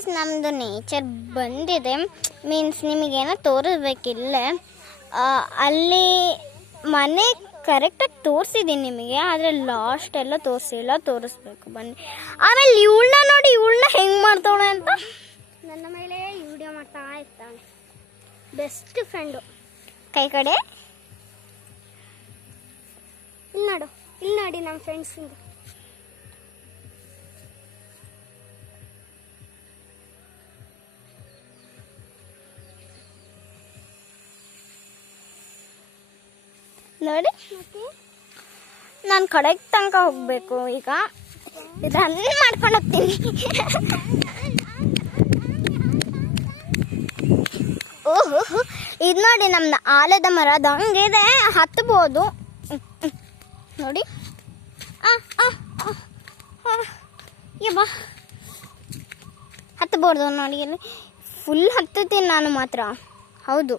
Guys ನಮ್ಮದು nature ಬಂದಿದೆ, means ನಿಮಗೇನೋ ತೋರಿಸ್ಬೇಕಿಲ್ಲ. ಅಲ್ಲಿ ಮನೆ ಕರೆಕ್ಟಾಗಿ ತೋರಿಸಿದ್ದೀನಿ ನಿಮಗೆ, ಆದರೆ ಲಾಸ್ಟ್ ಎಲ್ಲ ತೋರಿಸ್ಬೇಕು ಬನ್ನಿ. ಆಮೇಲೆ ಇವಳನ್ನ ನೋಡಿ, ಇವಳನ್ನ ಹೆಂಗೆ ಮಾಡ್ತಾವಳೆ ಅಂತ ನನ್ನ ಮೇಲೆ ವಿಡಿಯೋ ಮಾಡ್ತಾ ಇರ್ತಾಳೆ. Best friend. ಕೈ ಕಡೆ ಇಲ್ಲಿ ನೋಡಿ ನಮ್ಮ ಫ್ರೆಂಡ್ಸಿಂದು. ನೋಡಿ, ನಾನು ಕಡೆಗೆ ತನಕ ಹೋಗಬೇಕು. ಈಗ ರನ್ ಮಾಡ್ಕೊಂಡು ಹೋಗ್ತೀನಿ. ಓಹೋ, ಇದು ನೋಡಿ ನಮ್ಮ ಆಲದ ಮರ, ಅದು ಹಂಗಿದೆ, ಹತ್ಬೋದು ನೋಡಿ. ಬಾ, ಹತ್ಬೋದು ನೋಡಿ. ಅಲ್ಲಿ ಫುಲ್ ಹತ್ತುತ್ತೀನಿ ನಾನು ಮಾತ್ರ. ಹೌದು.